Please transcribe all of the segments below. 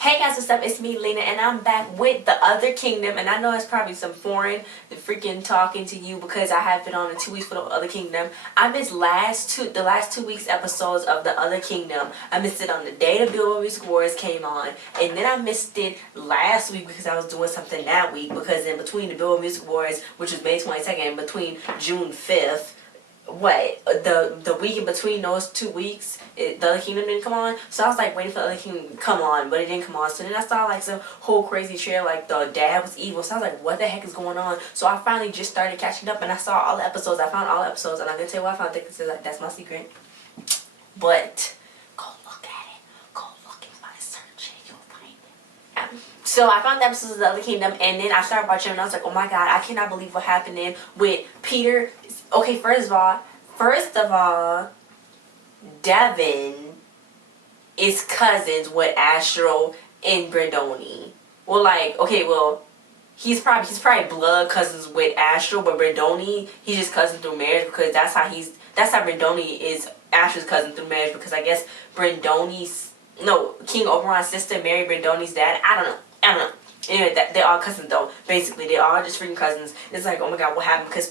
Hey guys, what's up? It's me, Lena, and I'm back with the other kingdom. And I know it's probably some foreign freaking talking to you because I have been on in 2 weeks for the other kingdom. I missed the last 2 weeks episodes of the other kingdom. I missed it on the day the Billboard Music Awards came on, and then I missed it last week because I was doing something that week. Because in between the Billboard Music Awards, which was May 22nd, between June 5th. The week in between those 2 weeks, the other kingdom didn't come on, so I was like waiting for the other kingdom to come on, but it didn't come on. So then I saw like some whole crazy trail, like the dad was evil, so I was like, what the heck is going on? So I finally just started catching up, and I saw all the episodes. I found all the episodes, and I'm gonna tell you what I found. Because like that's my secret, but go look at it, go look and find, search it, you'll find it. So I found the episodes of the other kingdom, and then I started watching, and I was like, oh my god, I cannot believe what happened then with Peter. Okay, first of all, Devin is cousins with Astro and Brendoni. Well, like, okay, well, he's probably blood cousins with Astro, but Brendoni, he's just cousin through marriage because that's how Brendoni is Astro's cousin through marriage, because I guess King Oberon's sister married Brendoni's dad. I don't know. Anyway, they're all cousins though. Basically, they're all just freaking cousins. It's like, oh my god, what happened? Because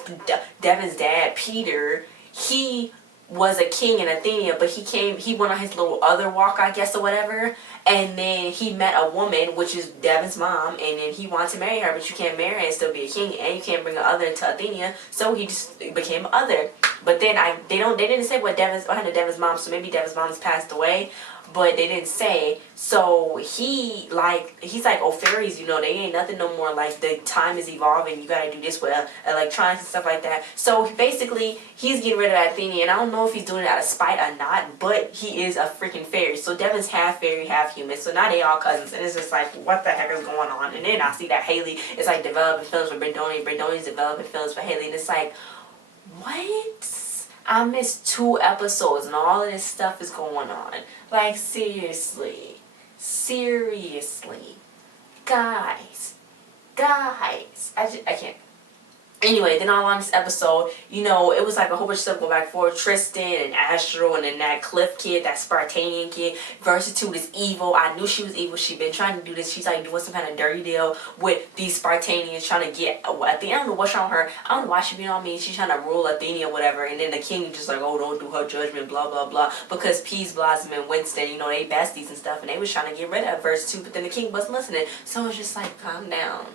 Devin's dad, Peter, he was a king in Athenia, but he went on his little other walk, I guess, or whatever, and then he met a woman, which is Devin's mom, and then he wanted to marry her, but you can't marry her and still be a king, and you can't bring an other into Athenia, so he just became an other. But then they didn't say what happened to Devin's mom, so maybe Devin's mom's passed away, but they didn't say. So he's like, oh, fairies, they ain't nothing no more. Like, the time is evolving. You gotta do this with electronics and stuff like that. So basically, he's getting rid of Athenia, and I don't know if he's doing it out of spite or not, but he is a freaking fairy. So Devin's half fairy, half human. So now they all cousins, and it's just like, what the heck is going on? And then I see that Haley is like developing feelings for Brendoni, and Brendoni's developing feelings for Haley, and it's like, what? I missed 2 episodes and all of this stuff is going on. Like, seriously. Guys. I can't. Anyway, then all on this episode, it was like a whole bunch of stuff going back and forth. Tristan and Astro, and then that Cliff kid, that Spartanian kid. Versitude is evil. I knew she was evil. She'd been trying to do this. She's like doing some kind of dirty deal with these Spartanians, trying to get Athena. I don't know what's wrong with her. I don't know why she being on me. She's trying to rule Athenia or whatever. And then the king just like, oh, don't do her judgment, blah, blah, blah. Because Pease Blossom and Winston, they besties and stuff. And they was trying to get rid of Versitude, but then the king wasn't listening. So it was just like, calm down.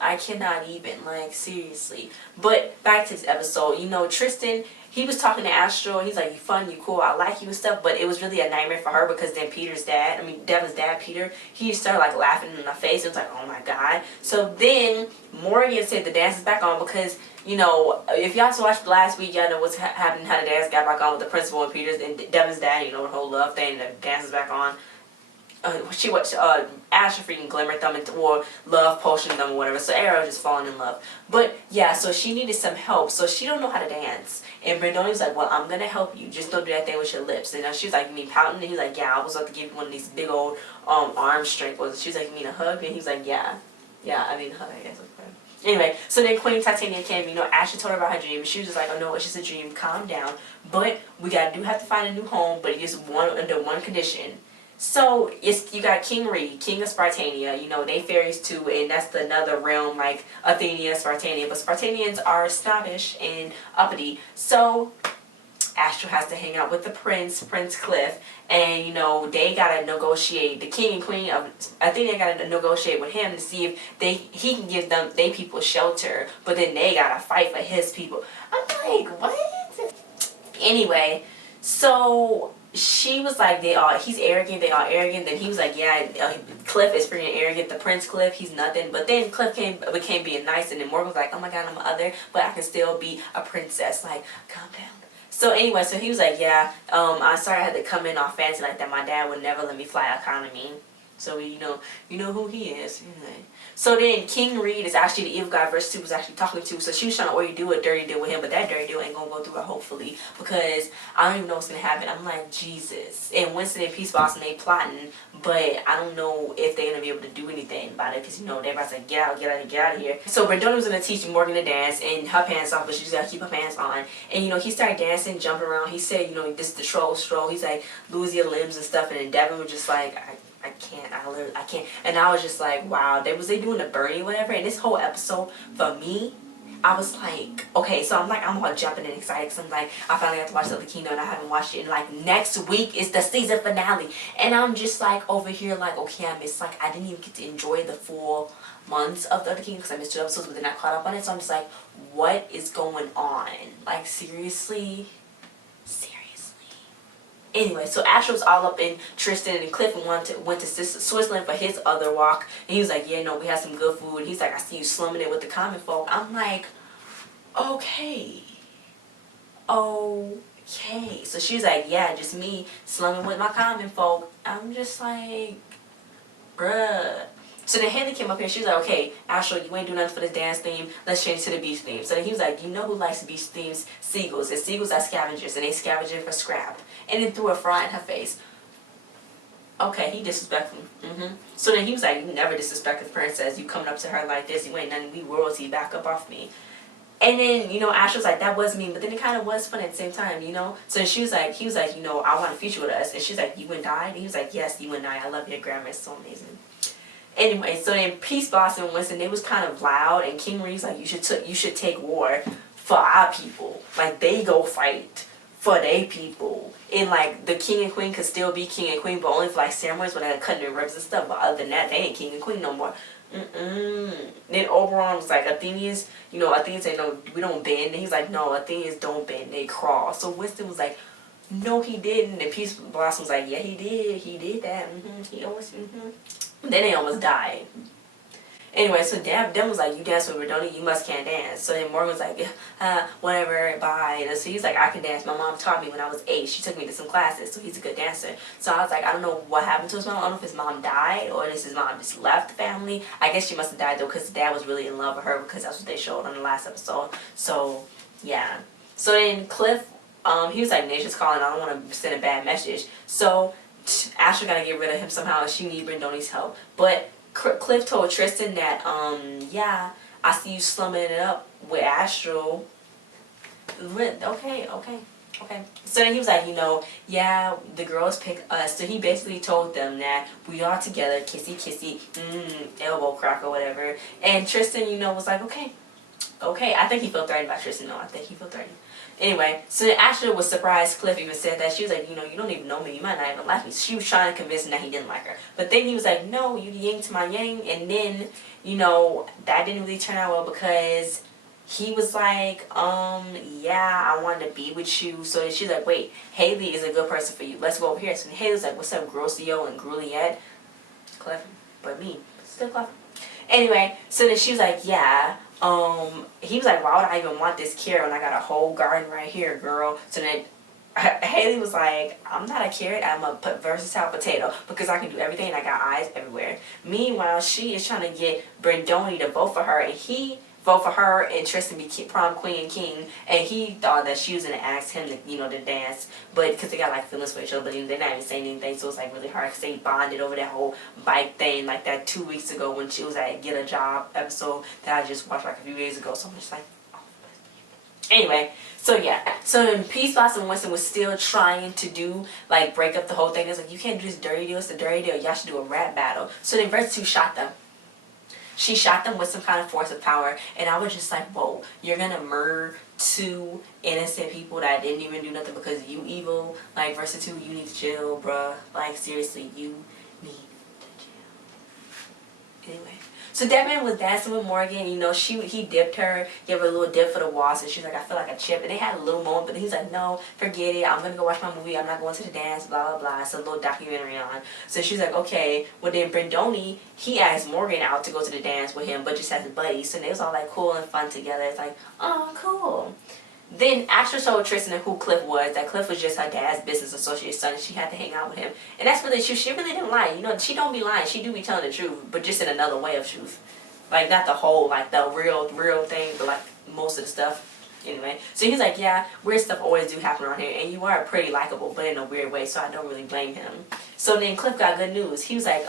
I cannot even, like, seriously. But back to this episode, Tristan, he was talking to Astro, and he's like, you fun, you cool, I like you and stuff, but it was really a nightmare for her because then Devin's dad, Peter, he started, like, laughing in her face. It was like, oh my god. So then Morgan said the dance is back on because, if y'all watched last week, y'all know what's happening, how the dance got back on with the principal and Peter's and Devin's dad, the whole love thing, the dance is back on. She watched Asher freaking Glimmer Thumb or Love Potion Thumb or whatever. So Arrow just falling in love. But yeah, so she needed some help. So she don't know how to dance. And Brendoni was like, well, I'm gonna help you. Just don't do that thing with your lips. And she was like, you mean pouting? And he's like, yeah, I was about to give you one of these big old arm strength. She was like, you mean a hug? And he's like, yeah. Yeah, I mean a hug, I guess. Okay. Anyway, so then Queen Titania came, Ashley told her about her dream. She was just like, oh no, it's just a dream, calm down. But we have to find a new home, but it's under one condition. So you got King Reed, King of Spartania. They fairies too, and that's another realm like Athenia, Spartania. But Spartanians are snobbish and uppity. So Astro has to hang out with the Prince Cliff, and they gotta negotiate. The king and queen of Athenia gotta negotiate with him to see if he can give they people shelter, but then they gotta fight for his people. I'm like, what? Anyway, so she was like, he's arrogant, they all arrogant. Then he was like, yeah, Cliff is freaking arrogant, the Prince Cliff, he's nothing. But then Cliff became being nice, and then Morgan was like, oh my god, I'm an other, but I can still be a princess. Like, calm down. So anyway, so he was like, yeah, I'm sorry I had to come in all fancy like that. My dad would never let me fly economy. So you know who he is. So then King Reed is actually the evil guy Versitude was actually talking to. So she was trying to already do a dirty deal with him, but that dirty deal ain't gonna go through her, hopefully, because I don't even know what's gonna happen. I'm like, Jesus. And Winston and Peace Boss, and they plotting, but I don't know if they're gonna be able to do anything about it, because everybody's like, get out of here. So Brendoni was gonna teach Morgan to dance and her pants off, but she's gotta keep her pants on. And he started dancing, jumping around. He said, this is the troll stroll. He's like, lose your limbs and stuff. And then Devin was just like, I can't. I literally, I can't. And I was just like, wow, they doing the Bernie or whatever. And this whole episode, for me, I was like, okay, so I'm all jumping and excited because I'm like, I finally got to watch the other Kingdom and I haven't watched it. And like next week is the season finale. And I'm just like over here like, okay, I didn't even get to enjoy the full months of the other Kingdom because I missed 2 episodes but then I caught up on it. So I'm just like, what is going on? Like seriously? Anyway, so Asher was all up in Tristan and Cliff and went to Switzerland for his other walk. And he was like, yeah, no, we had some good food. And he's like, I see you slumming it with the common folk. I'm like, okay. Okay. So she was like, yeah, just me slumming with my common folk. I'm just like, bruh. So then Haley came up here. She was like, okay, Asher, you ain't do nothing for this dance theme. Let's change to the beach theme. So then he was like, you know who likes beach themes? Seagulls. And seagulls are scavengers. And they scavenging for scrap. And then threw a fry in her face. Okay, he disrespectful. So then he was like, you never disrespect the princess. You coming up to her like this. You ain't nothing. We royalty. Back up off me. And then, you know, Ash was like, that was mean. But then it kind of was fun at the same time, you know. So she was like, he was like, you know, I want a future with us. And she's like, you and I? And he was like, yes, you and I love your grammar. It's so amazing. Anyway, so then Peace Blossom and Winston, they was kind of loud. And King Reeves like, you should take war for our people. Like, they go fight for they people. And like the king and queen could still be king and queen, but only for like ceremonies when they're cutting their ribs and stuff. But other than that, they ain't king and queen no more. Then Oberon was like, Athenians, you know, Athenians say no, we don't bend. And he's like, no, Athenians don't bend, they crawl. So Winston was like, no, he didn't. And Peace Blossom was like, yeah, he did that. He almost, Then they almost died. Anyway, so Dan was like, you dance with Redoni, you must can't dance. So then Morgan was like, whatever, bye. And so he's like, I can dance. My mom taught me when I was 8. She took me to some classes, so he's a good dancer. So I was like, I don't know what happened to his mom. I don't know if his mom died or if his mom just left the family. I guess she must have died, though, because Dad was really in love with her because that's what they showed on the last episode. So, yeah. So then Cliff, he was like, Nature's calling. I don't want to send a bad message. So Ashley got to get rid of him somehow, and she needs Brendoni's help. But Cliff told Tristan that, yeah, I see you slumming it up with Astral. Okay. So then he was like, you know, yeah, the girls pick us. So he basically told them that we are together, kissy, elbow crack or whatever. And Tristan, you know, was like, okay. I think he felt threatened by Tristan. No, I think he felt threatened. Anyway, so then Ashley was surprised Cliff even said that. She was like, you know, you don't even know me. You might not even like me. She was trying to convince him that he didn't like her. But then he was like, no, you the yin to my yang. And then, you know, that didn't really turn out well because he was like, yeah, I wanted to be with you. So then she's like, wait, Haley is a good person for you. Let's go over here. So Haley's like, what's up, Grossio and Gruliet? Cliff, but me. Still Cliff. Anyway, so then she was like, yeah. He was like, why would I even want this carrot when I got a whole garden right here, girl? So then Haley was like, I'm not a carrot, I'm a versatile potato because I can do everything and I got eyes everywhere. Meanwhile, she is trying to get Brendoni to vote for her, and he vote for her and Tristan be prom queen and king, and he thought that she was going to ask him to, you know, to dance, but because they got like feelings for each other, but they're not even saying anything, so it's like really hard because they bonded over that whole bike thing like that 2 weeks ago when she was at Get a Job episode that I just watched like a few days ago, so I'm just like, oh. Anyway, so yeah, so then Peace Blossom and Winston was still trying to do, like, break up the whole thing. It's like, you can't do this dirty deal, it's a dirty deal, y'all should do a rap battle. So then Verse 2 shot them. She shot them with some kind of force of power, and I was just like, whoa, you're gonna murder 2 innocent people that didn't even do nothing because you evil? Like, Verse 2, you need to chill, bruh. Like, seriously, you need to chill. Anyway. So that man was dancing with Morgan, you know, he dipped her, gave her a little dip for the waltz, and she was like, I feel like a chip. And they had a little moment, but he's like, no, forget it, I'm going to go watch my movie, I'm not going to the dance, blah, blah, blah. It's a little documentary on. So she's like, okay. Well, then Brendoni, he asked Morgan out to go to the dance with him, but just as a buddy. So they was all like cool and fun together. It's like, oh, cool. Then Asher told Tristan who Cliff was, that Cliff was just her dad's business associate son, and she had to hang out with him. And that's really true. She really didn't lie. You know, she don't be lying. She do be telling the truth, but just in another way of truth. Like, not the whole, like, the real thing, but, like, most of the stuff. Anyway, so he's like, yeah, weird stuff always do happen around here, and you are pretty likable, but in a weird way, so I don't really blame him. So then Cliff got good news. He was like,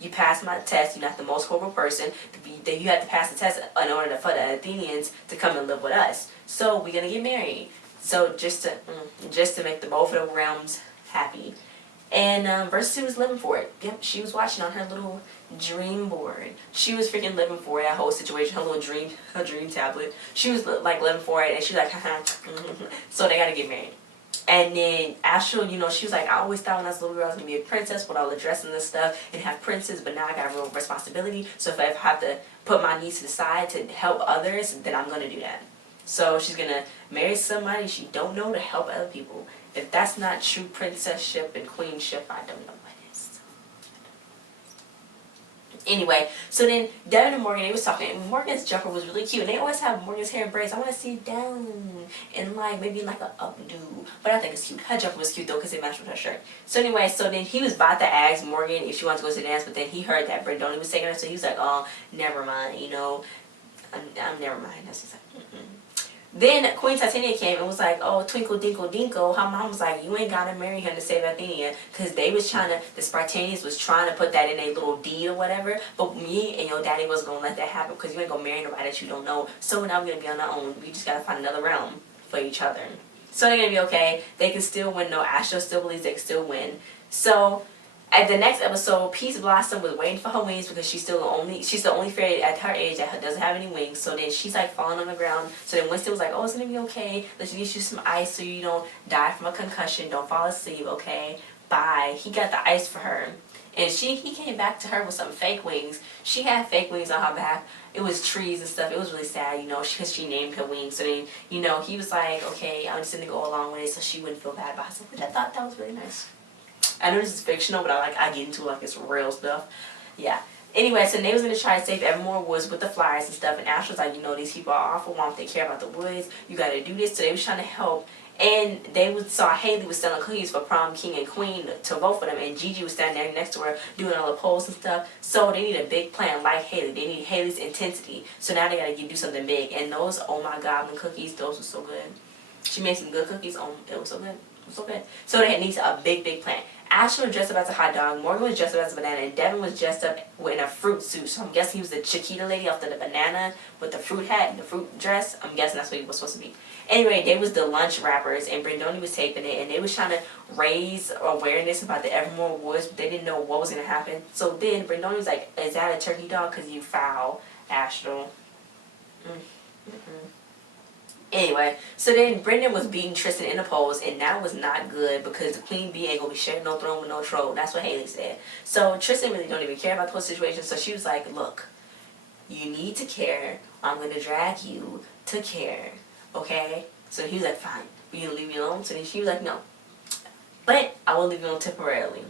you passed my test, you're not the most horrible person, you had to pass the test in order for the Athenians to come and live with us. So we're gonna get married. So just to make the both of the realms happy. And Versus was living for it. Yep, she was watching on her little dream board. She was freaking living for that whole situation, her little dream, her dream tablet. She was like living for it, and she was like, haha. So they gotta get married. And then Astral, you know, she was like, I always thought when I was a little girl I was gonna be a princess with all the dressing and stuff and have princes, but now I got a real responsibility. So if I have to put my needs to the side to help others, then I'm gonna do that. So she's gonna marry somebody she don't know to help other people. If that's not true princesship and queenship, I don't know what is. Anyway, so then Devin and Morgan, they was talking, and Morgan's jumper was really cute, and they always have Morgan's hair in braids. I want to see it down and like maybe like a updo, but I think it's cute. Her jumper was cute though because it matched with her shirt. So anyway, so then he was about to ask Morgan if she wanted to go to the dance, but then he heard that Brendoni was taking her, so he was like, oh, never mind, you know, I'm never mind. That's just like, Then Queen Titania came and was like, oh, twinkle dinkle dinkle. Her mom was like, you ain't gotta marry him to save Athenia. Because they was trying to, the Spartanians was trying to put that in a little deed or whatever. But me and your daddy was gonna let that happen because you ain't gonna marry nobody that you don't know. So now we're gonna be on our own. We just gotta find another realm for each other. So they're gonna be okay. They can still win. No, Astro still believes they can still win. So at the next episode, Peace Blossom was waiting for her wings because she's the only fairy at her age that doesn't have any wings. So then she's like falling on the ground. So then Winston was like, oh, it's gonna be okay. Let's get you some ice so you don't die from a concussion. Don't fall asleep, okay? Bye. He got the ice for her. And he came back to her with some fake wings. She had fake wings on her back. It was trees and stuff. It was really sad, you know, because she named her wings. So then, you know, he was like, okay, I'm just gonna go along with it so she wouldn't feel bad about herself. Which I thought that was really nice. I know this is fictional, but I get into like it's real stuff. Yeah. Anyway, so they was gonna try to save Evermore Woods with the flyers and stuff, and Ash was like, you know, these people are awful. Why don't they care about the woods? You gotta do this. So they was trying to help, and saw Haley was selling cookies for prom king and queen to vote for them, and Gigi was standing there next to her doing all the polls and stuff. So they need a big plan like Haley. They need Haley's intensity. So now they gotta do something big. And those oh my goblin cookies, those were so good. She made some good cookies. Oh, it was so good. It was so good. So they need a big plan. Ashley was dressed up as a hot dog, Morgan was dressed up as a banana, and Devin was dressed up in a fruit suit. So I'm guessing he was the Chiquita lady after the banana with the fruit hat and the fruit dress. I'm guessing that's what he was supposed to be. Anyway, they was the lunch wrappers, and Brendoni was taping it, and they was trying to raise awareness about the Evermore Woods, but they didn't know what was going to happen. So then Brendoni was like, is that a turkey dog? Because you foul, Ashley. Anyway, so then Brendan was beating Tristan in the polls, and that was not good because the queen bee ain't gonna be sharing no throne with no troll. That's what Haley said. So Tristan really don't even care about the whole situation. So she was like, look, you need to care. I'm gonna drag you to care. Okay? So he was like, fine. Will you leave me alone? So then she was like, no. But I will leave you alone temporarily.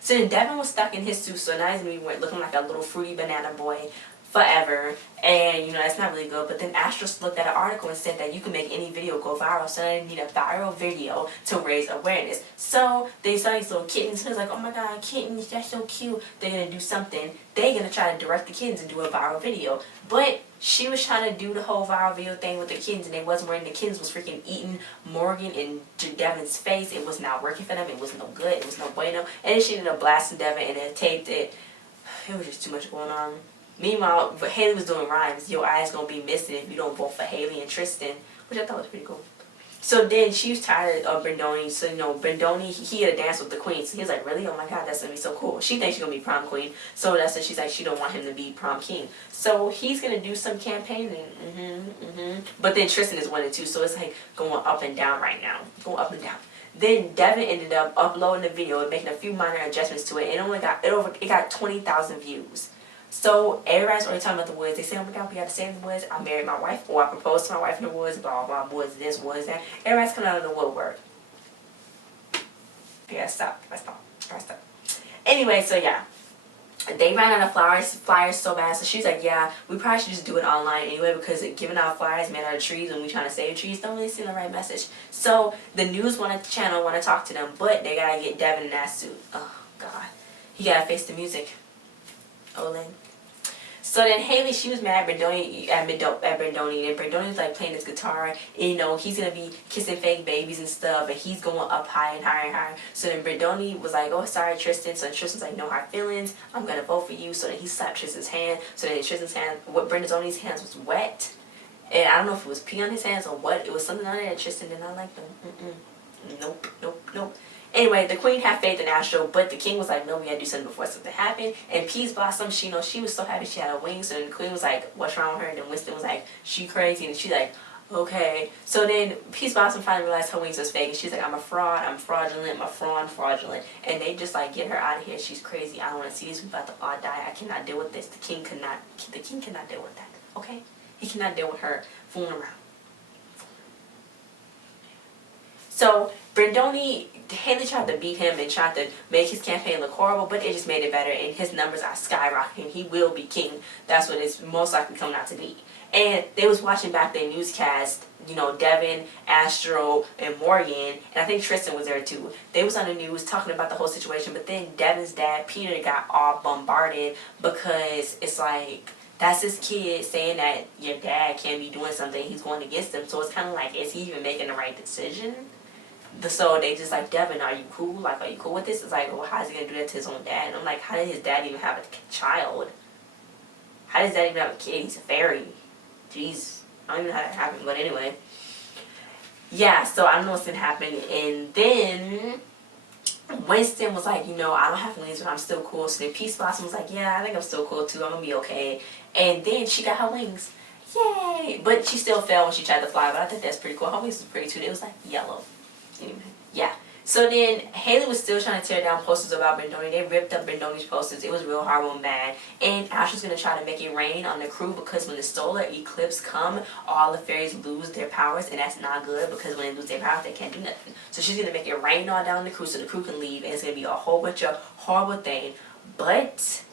So then Devin was stuck in his suit, so now he's gonna be looking like a little fruity banana boy forever, and you know that's not really good. But then Astros looked at an article and said that you can make any video go viral, so they need a viral video to raise awareness. So they saw these little kittens, so it's like, oh my god, kittens, that's so cute. They're gonna do something. They're gonna try to direct the kittens and do a viral video. But she was trying to do the whole viral video thing with the kittens, and they wasn't working. The kittens was freaking eating Morgan and Devin's face. It was not working for them. It was no good. It was no bueno. And then she ended up blasting Devin and then taped it. It was just too much going on. Meanwhile, Haley was doing rhymes. Your eyes gonna be missing if you don't vote for Haley and Tristan, which I thought was pretty cool. So then she was tired of Brendoni. So you know, Brendoni he had a dance with the queen. So he was like, really? Oh my god, that's gonna be so cool. She thinks she's gonna be prom queen. So that's what she's like. She don't want him to be prom king. So he's gonna do some campaigning. But then Tristan is winning too. So it's like going up and down right now. Going up and down. Then Devin ended up uploading the video and making a few minor adjustments to it. And it got 20,000 views. So everybody's already talking about the woods. They say, oh my god, we gotta save the woods. I married my wife, or I proposed to my wife in the woods, blah, blah, blah, woods this, woods that. Everybody's coming out of the woodwork. I gotta stop. Anyway, so yeah. They ran out of flyers so bad, so she's like, yeah, we probably should just do it online anyway because giving out flyers made out of trees when we trying to save trees don't really send the right message. So the news channel want to talk to them, but they gotta get Devin in that suit. Oh god. He gotta face the music. Olin. So then Haley, she was mad at Brendoni, and Brendoni was like playing his guitar, and you know, he's gonna be kissing fake babies and stuff, and he's going up higher and higher and higher. So then Brendoni was like, oh, sorry, Tristan. So then Tristan's like, no hard feelings, I'm gonna vote for you. So then he slapped Tristan's hand. So then Tristan's hand, Brendoni's hands was wet, and I don't know if it was pee on his hands or what, it was something on there that Tristan did not like them. Nope. Anyway, the queen had faith in Astro, but the king was like, no, we gotta do something before something happened. And Peace Blossom, she she was so happy she had her wings. And the queen was like, what's wrong with her? And then Winston was like, she crazy. And she's like, okay. So then Peace Blossom finally realized her wings was fake. And she's like, I'm a fraud. I'm fraudulent. I'm a fraud. Fraudulent. And they just like, get her out of here. She's crazy. I don't want to see this. We about to all die. I cannot deal with this. The king cannot deal with that. Okay? He cannot deal with her fooling around. So Brandoni, Haley tried to beat him and tried to make his campaign look horrible, but it just made it better, and his numbers are skyrocketing. He will be king. That's what it's most likely coming out to be. And they was watching back their newscast, Devin, Astro, and Morgan, and I think Tristan was there too. They was on the news talking about the whole situation, but then Devin's dad, Peter, got all bombarded because it's like, that's his kid saying that your dad can't be doing something, he's going against him. So it's kind of like, is he even making the right decision? So they just like, Devin, are you cool? Like, are you cool with this? It's like, well, how's he going to do that to his own dad? And I'm like, how did his dad even have a child? How does dad even have a kid? He's a fairy. Jeez. I don't even know how that happened, but anyway. Yeah, so I don't know what's going to happen. And then Winston was like, I don't have wings, but I'm still cool. So then Peace Blossom was like, yeah, I think I'm still cool too. I'm going to be okay. And then she got her wings. Yay! But she still fell when she tried to fly, but I think that's pretty cool. Her wings was pretty too. It was like yellow. Anyway, yeah. So then Haley was still trying to tear down posters about Brandoni. They ripped up Brandoni's posters. It was real horrible and bad. And Ash was going to try to make it rain on the crew because when the solar eclipse come, all the fairies lose their powers, and that's not good because when they lose their powers, they can't do nothing. So she's going to make it rain all down the crew so the crew can leave, and it's going to be a whole bunch of horrible things. But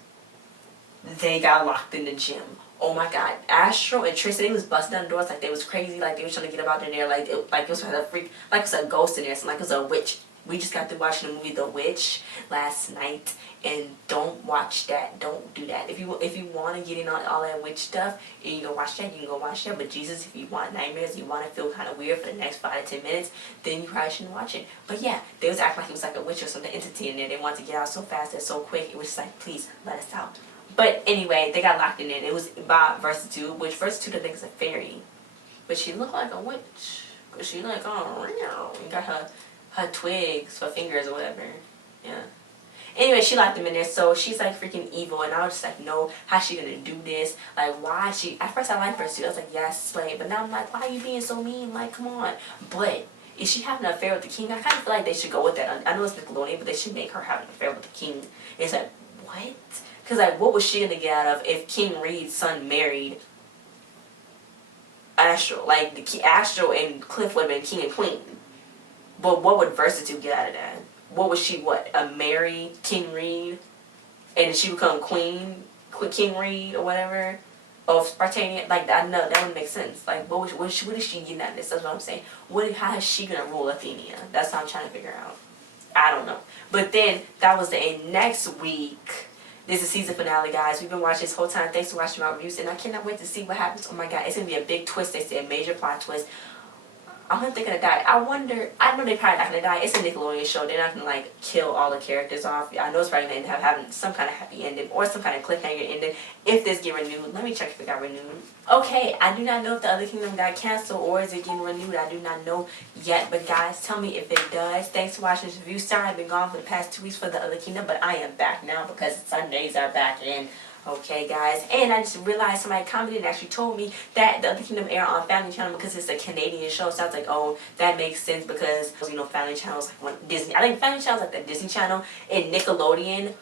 they got locked in the gym. Oh my god, Astro and Tristan, they was busting down the doors like they was crazy, like they was trying to get up out in there, like it was a freak, like it was a ghost in there, so like it was a witch. We just got through watching the movie The Witch last night, and don't watch that. Don't do that. If you want to get in on all that witch stuff, and you can watch that, you can go watch that. But Jesus, if you want nightmares, you want to feel kind of weird for the next 5 to 10 minutes, then you probably shouldn't watch it. But yeah, they was acting like it was like a witch or something entity in there. They wanted to get out so fast and so quick. It was just like, please let us out. But anyway, they got locked in there. It was by Versatude, which Versatude I think is a fairy, but she looked like a witch because she like and got her twigs for fingers or whatever. Yeah. Anyway, she locked them in there, so she's like freaking evil, and I was just like, no, how's she gonna do this? Like, why she? At first, I liked Versatude. I was like, yes, slay. But now I'm like, why are you being so mean? Like, come on. But is she having an affair with the king? I kind of feel like they should go with that. I know it's Nickelodeon, but they should make her have an affair with the king. And it's like, what? Because, like, what was she going to get out of if King Reed's son married Astro? Like, Astro and Cliff would have been king and queen. But what would Versatude get out of that? What was she, marry King Reed? And she become queen, King Reed or whatever? Of Spartania? Like, I know, that wouldn't make sense. Like, what is she getting out of this? That's what I'm saying. How is she going to rule Athenia? That's what I'm trying to figure out. I don't know. But then, that was the end. Next week, this is season finale, guys. We've been watching this whole time. Thanks for watching my reviews, and I cannot wait to see what happens. Oh my god, it's gonna be a big twist. They said major plot twist. I don't think they're gonna die. I know they're probably not gonna die. It's a Nickelodeon show. They're not gonna like kill all the characters off. I know it's probably gonna end up having some kind of happy ending or some kind of cliffhanger ending if this get renewed. Let me check if it got renewed. Okay, I do not know if the other kingdom got canceled or is it getting renewed. I do not know yet. But guys, tell me if it does. Thanks for watching this review. Sorry I've been gone for the past 2 weeks for the other kingdom, but I am back now because Sundays are back in. Okay, guys, and I just realized somebody commented and actually told me that the other kingdom air on Family Channel because it's a Canadian show. So I was like, oh, that makes sense because Family Channel's like one Disney. I think Family Channel's like the Disney Channel and Nickelodeon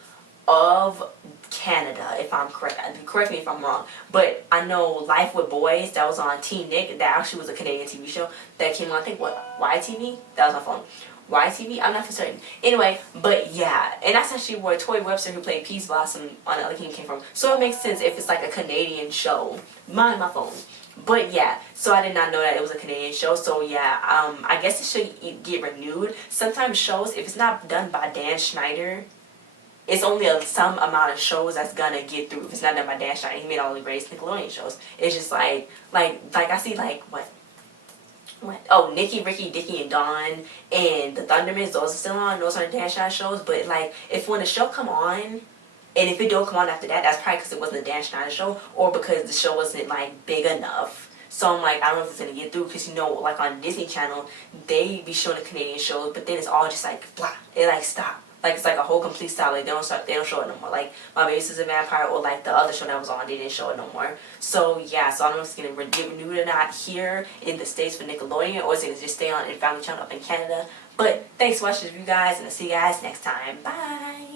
of Canada, if I'm correct. Correct me if I'm wrong, but I know Life with Boys that was on Teen Nick. That actually was a Canadian TV show that came on. I think YTV. That was my phone. YTV? I'm not for certain. Anyway, but yeah. And that's actually where Tori Webster, who played Peace Blossom on The Other King, came from. So it makes sense if it's like a Canadian show. Mind my phone. But yeah, so I did not know that it was a Canadian show. So yeah, I guess it should get renewed. Sometimes shows, if it's not done by Dan Schneider, it's only some amount of shows that's gonna get through. If it's not done by Dan Schneider, he made all the greatest Nickelodeon shows. It's just like I see what? Oh, Nikki, Ricky, Dickie, and Dawn, and the Thundermans, those are still on. Those are Dan Schneider shows. But like, if when the show come on, and if it don't come on after that, that's probably because it wasn't a Dan Schneider show, or because the show wasn't like big enough So I'm like, I don't know if it's gonna get through because like on Disney Channel, they be showing the Canadian shows, but then it's all just like blah. It like stop. Like it's like a whole complete stop. Like they don't show it no more. Like My Baby's is a Vampire or like the other show that was on, they didn't show it no more. So yeah, so I don't know if it's gonna get renewed or not here in the States for Nickelodeon, or is it gonna just stay on in Family Channel up in Canada. But thanks for watching this review, guys, and I'll see you guys next time. Bye.